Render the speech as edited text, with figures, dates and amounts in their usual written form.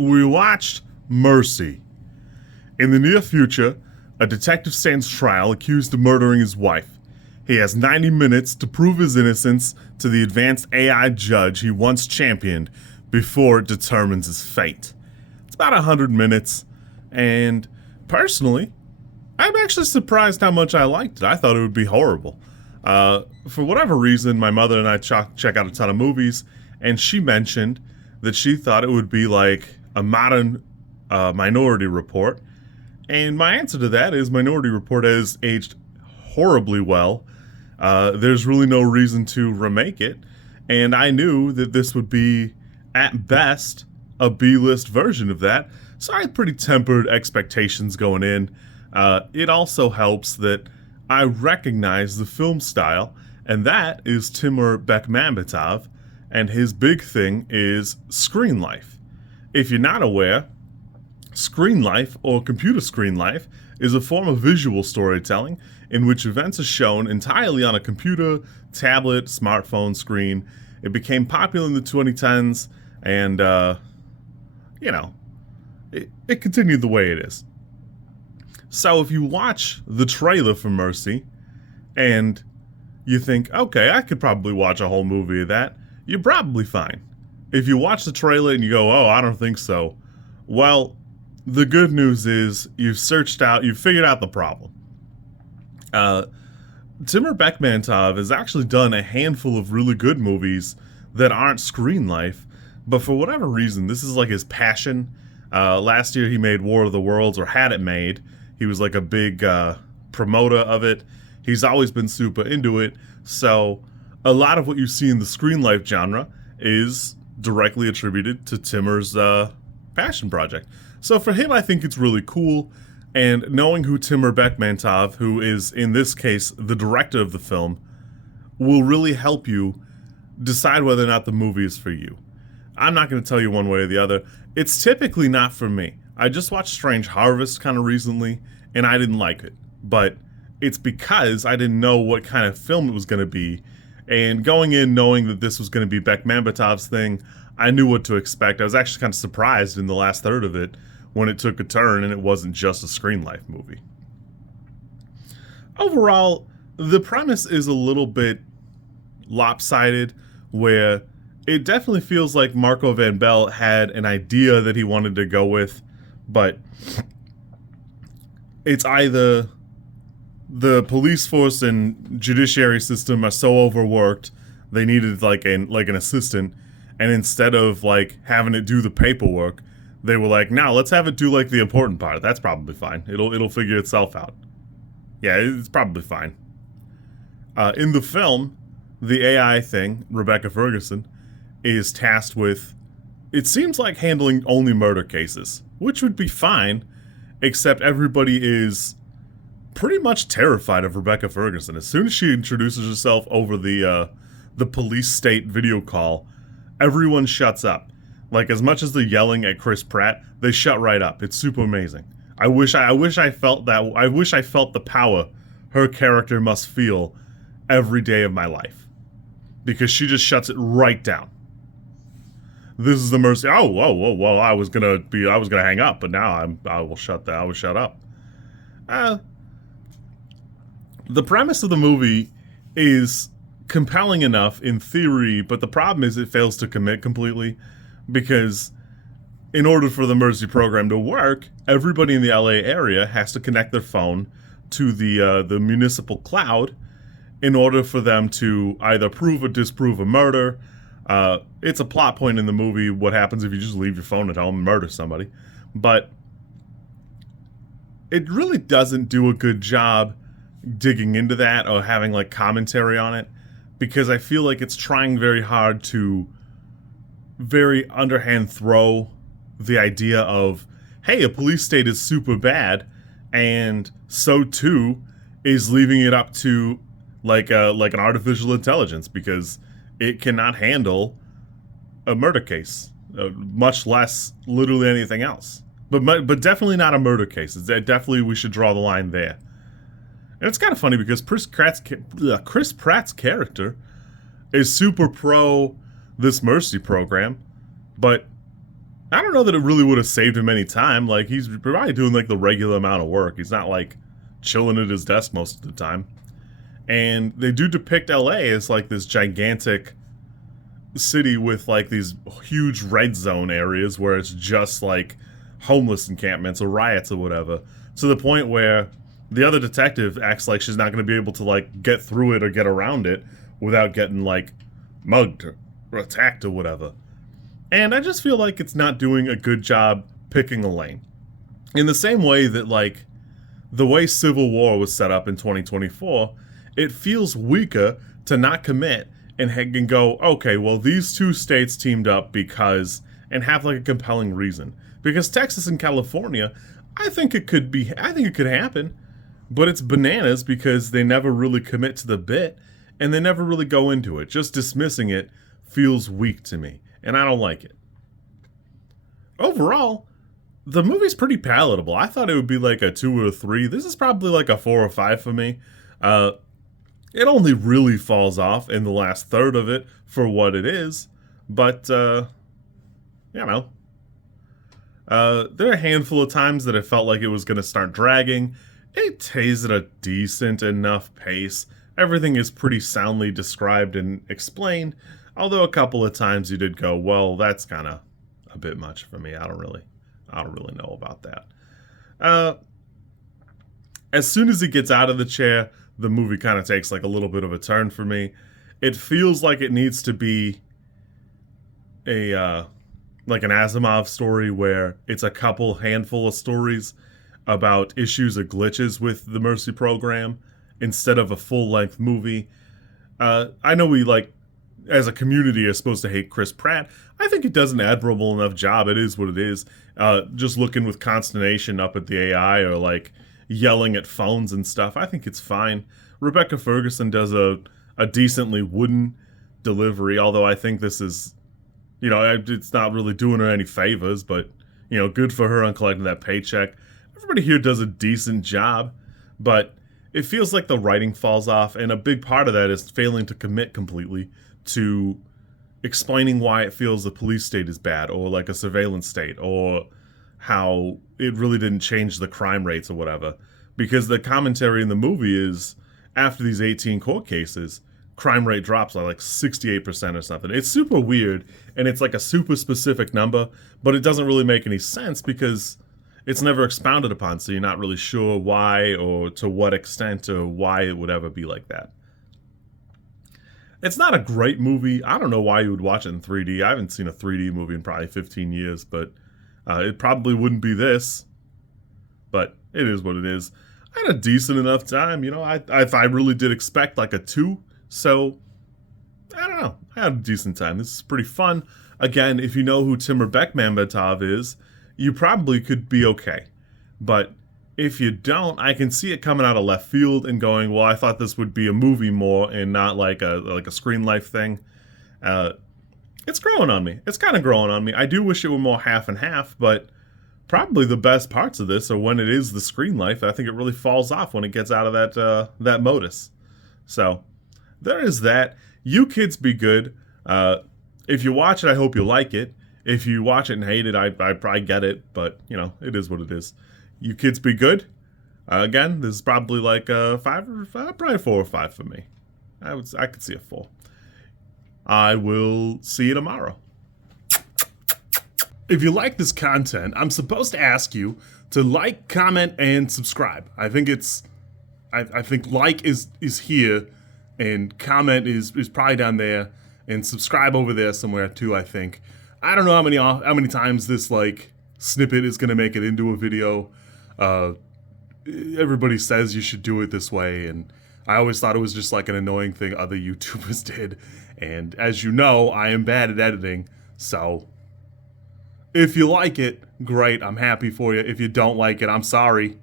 we watched Mercy. In the near future, a detective stands trial accused of murdering his wife. He has 90 minutes to prove his innocence to the advanced AI judge he once championed before it determines his fate. It's about 100 minutes, and personally, I'm actually surprised how much I liked it. I thought it would be horrible. For whatever reason, my mother and I check out a ton of movies, and she mentioned that she thought it would be like a modern Minority Report. And my answer to that is Minority Report has aged horribly well. There's really no reason to remake it. And I knew that this would be, at best, a B-list version of that. So I had pretty tempered expectations going in. It also helps that I recognize the film style, and that is Timur Bekmambetov, and his big thing is Screenlife. If you're not aware, Screenlife, or computer screenlife, is a form of visual storytelling in which events are shown entirely on a computer, tablet, smartphone screen. It became popular in the 2010s, and, it continued the way it is. So if you watch the trailer for Mercy, and you think, okay, I could probably watch a whole movie of that, you're probably fine. If you watch the trailer and you go, oh, I don't think so, well, the good news is you've figured out the problem. Timur Bekmambetov has actually done a handful of really good movies that aren't Screenlife, but for whatever reason, this is like his passion. Last year he made War of the Worlds, or had it made. He was like a big promoter of it. He's always been super into it. So a lot of what you see in the Screenlife genre is directly attributed to Timur's passion project. So for him, I think it's really cool. And knowing who Timur Bekmambetov, who is in this case the director of the film, will really help you decide whether or not the movie is for you. I'm not going to tell you one way or the other. It's typically not for me. I just watched Strange Harvest kind of recently, and I didn't like it. But it's because I didn't know what kind of film it was going to be. And going in knowing that this was going to be Bekmambetov's thing, I knew what to expect. I was actually kind of surprised in the last third of it when it took a turn and it wasn't just a Screenlife movie. Overall, the premise is a little bit lopsided, where it definitely feels like Marco Van Belle had an idea that he wanted to go with, but it's either the police force and judiciary system are so overworked they needed like an assistant, and instead of like having it do the paperwork, they were like, "No, let's have it do like the important part." That's probably fine. It'll figure itself out. Yeah, it's probably fine. In the film, the AI thing, Rebecca Ferguson, is tasked with, it seems like, handling only murder cases, which would be fine, except everybody is pretty much terrified of Rebecca Ferguson. As soon as she introduces herself over the police state video call, everyone shuts up. Like, as much as they're yelling at Chris Pratt, they shut right up. It's super amazing. I wish I felt that. I wish I felt the power her character must feel every day of my life, because she just shuts it right down. This is the mercy. Oh, whoa, whoa, whoa! I was gonna hang up, but now I will shut up. The premise of the movie is compelling enough in theory, but the problem is it fails to commit completely, because in order for the Mercy program to work, everybody in the LA area has to connect their phone to the municipal cloud in order for them to either prove or disprove a murder. It's a plot point in the movie what happens if you just leave your phone at home and murder somebody. But it really doesn't do a good job digging into that or having like commentary on it, because I feel like it's trying very hard to very underhand throw the idea of, hey, a police state is super bad, and so too is leaving it up to like an artificial intelligence, because it cannot handle a murder case, much less literally anything else. But definitely not a murder case. Definitely we should draw the line there. And it's kind of funny because Chris Pratt's character is super pro this Mercy program, but I don't know that it really would have saved him any time. Like, he's probably doing, like, the regular amount of work. He's not, like, chilling at his desk most of the time. And they do depict LA as, like, this gigantic city with, like, these huge red zone areas where it's just, like, homeless encampments or riots or whatever. To the point where the other detective acts like she's not going to be able to, like, get through it or get around it without getting, like, mugged or attacked or whatever. And I just feel like it's not doing a good job picking a lane. In the same way that, like, the way Civil War was set up in 2024, it feels weaker to not commit and go, okay, well, these two states teamed up because, and have, like, a compelling reason. Because Texas and California, I think it could happen, but it's bananas because they never really commit to the bit, and they never really go into it. Just dismissing it feels weak to me, and I don't like it. Overall, the movie's pretty palatable. I thought it would be like a 2 or a 3. This is probably like a 4 or 5 for me. It only really falls off in the last third of it for what it is, but, you know. There are a handful of times that I felt like it was going to start dragging. It stays at a decent enough pace. Everything is pretty soundly described and explained, although a couple of times you did go, well, that's kind of a bit much for me. I don't really know about that. As soon as he gets out of the chair, the movie kind of takes like a little bit of a turn for me. It feels like it needs to be a like an Asimov story where it's a handful of stories about issues or glitches with the Mercy program instead of a full-length movie. I know we, like, as a community, are supposed to hate Chris Pratt. I think it does an admirable enough job. It is what it is. Just looking with consternation up at the AI or, like, yelling at phones and stuff, I think it's fine. Rebecca Ferguson does a decently wooden delivery, although I think this is, you know, it's not really doing her any favors, but, you know, good for her on collecting that paycheck. Everybody here does a decent job, but it feels like the writing falls off, and a big part of that is failing to commit completely to explaining why it feels the police state is bad, or like a surveillance state, or how it really didn't change the crime rates or whatever. Because the commentary in the movie is, after these 18 court cases, crime rate drops by like 68% or something. It's super weird, and it's like a super specific number, but it doesn't really make any sense because it's never expounded upon, so you're not really sure why or to what extent or why it would ever be like that. It's not a great movie. I don't know why you would watch it in 3D. I haven't seen a 3D movie in probably 15 years, but it probably wouldn't be this. But it is what it is. I had a decent enough time. You know, I really did expect like a 2, so I don't know. I had a decent time. This is pretty fun. Again, if you know who Timur Bekmambetov is, you probably could be okay. But if you don't, I can see it coming out of left field and going, well, I thought this would be a movie more and not like a Screenlife thing. It's growing on me. It's kind of growing on me. I do wish it were more half and half, but probably the best parts of this are when it is the Screenlife. I think it really falls off when it gets out of that modus. So there is that. You kids be good. If you watch it, I hope you like it. If you watch it and hate it, I probably get it, but, you know, it is what it is. You kids be good. Again, this is probably like a 5 or 5, probably 4 or 5 for me. I could see a 4. I will see you tomorrow. If you like this content, I'm supposed to ask you to like, comment, and subscribe. I think like is here, and comment is probably down there, and subscribe over there somewhere too, I think. I don't know how many times this like snippet is gonna make it into a video. Everybody says you should do it this way, and I always thought it was just like an annoying thing other YouTubers did. And as you know, I am bad at editing, so if you like it, great, I'm happy for you. If you don't like it, I'm sorry.